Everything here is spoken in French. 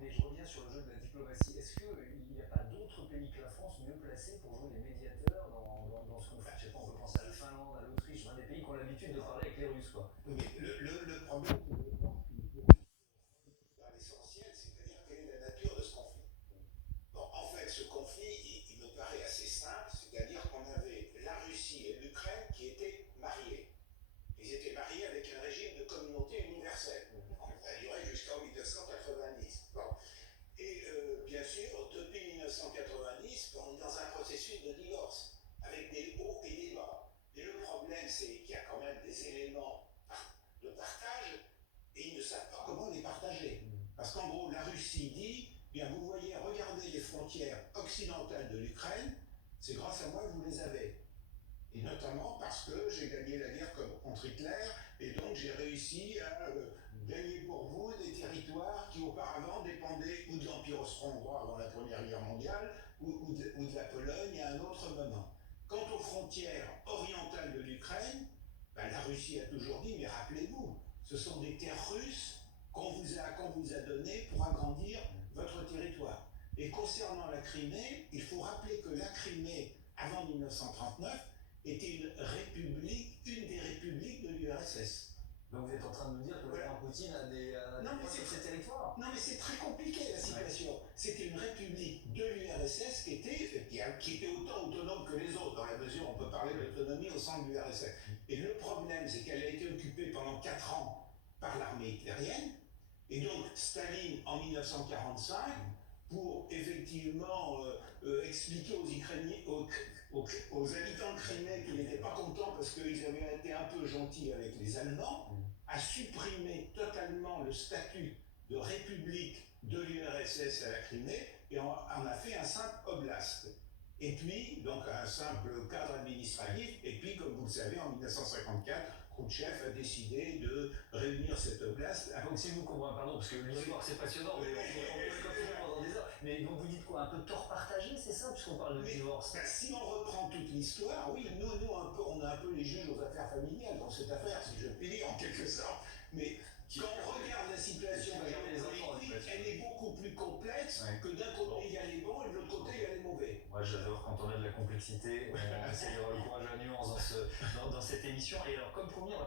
mais je reviens sur le jeu de la diplomatie. Est-ce qu'il n'y a pas d'autres pays que la France mieux placés pour jouer les médiateurs dans ce conflit? Je sais pas, on peut penser à la Finlande, à l'Autriche, des pays qui ont l'habitude de parler avec les Russes, quoi. Oui, mais le problème, c'est que je pense dans l'essentiel, c'est-à-dire quelle est la nature de ce conflit. Bon, en fait, ce conflit, il me paraît assez simple, c'est-à-dire qu'on avait la Russie et l'Ukraine qui étaient mariés. Ils étaient mariés avec un régime de communauté universelle. Ça a duré jusqu'en 1990. Bon. Et bien sûr, depuis 1990, on est dans un processus de divorce, avec des hauts et des bas. Et le problème, c'est qu'il y a quand même des éléments de partage, et ils ne savent pas comment les partager. Parce qu'en gros, la Russie dit, bien vous voyez, regardez les frontières occidentales de l'Ukraine, c'est grâce à moi que vous les avez. Et notamment parce que j'ai gagné la guerre contre Hitler, et donc j'ai réussi à gagner pour vous des territoires qui auparavant dépendaient ou de l'Empire austro-hongrois avant la Première Guerre mondiale, ou de la Pologne à un autre moment. Quant aux frontières orientales de l'Ukraine, ben, la Russie a toujours dit, mais rappelez-vous, ce sont des terres russes qu'on vous a données pour agrandir votre territoire. Et concernant la Crimée, il faut rappeler que la Crimée, avant 1939, était une des républiques de l'URSS. Donc vous êtes en train de nous dire que Vladimir Poutine a des droits sur ces territoires? Non, mais c'est très compliqué la situation. Ouais. C'était une république de l'URSS qui était autant autonome que les autres, dans la mesure où on peut parler d'autonomie au sein de l'URSS. Et le problème, c'est qu'elle a été occupée pendant 4 ans par l'armée hitlérienne. Et donc, Staline, en 1945, pour effectivement expliquer aux Ukrainiens, aux habitants de Crimée qu'ils n'étaient pas contents parce qu'ils avaient été un peu gentils avec les Allemands, a supprimé totalement le statut de république de l'URSS à la Crimée et en a fait un simple oblast. Et puis, donc un simple cadre administratif, et puis, comme vous le savez, en 1954, Khrouchtchev a décidé de réunir cette oblast. Donc si vous comprenez, pardon, parce que l'histoire c'est passionnant, mais on peut continuer pendant des heures. Mais donc vous dites quoi, un peu tort partagé, c'est ça, puisqu'on parle de divorce? Si on reprend toute l'histoire, oui, nous on est un peu les juges aux affaires familiales dans cette affaire, si je puis dire, en quelque sorte. Mais quand on regarde la situation géopolitique, elle est beaucoup plus complexe que d'un côté il y a les bons et de l'autre côté il y a les mauvais. Moi j'adore quand on a de la complexité, on essaie d'avoir le courage à la nuance dans cette émission. Et alors comme promis, on va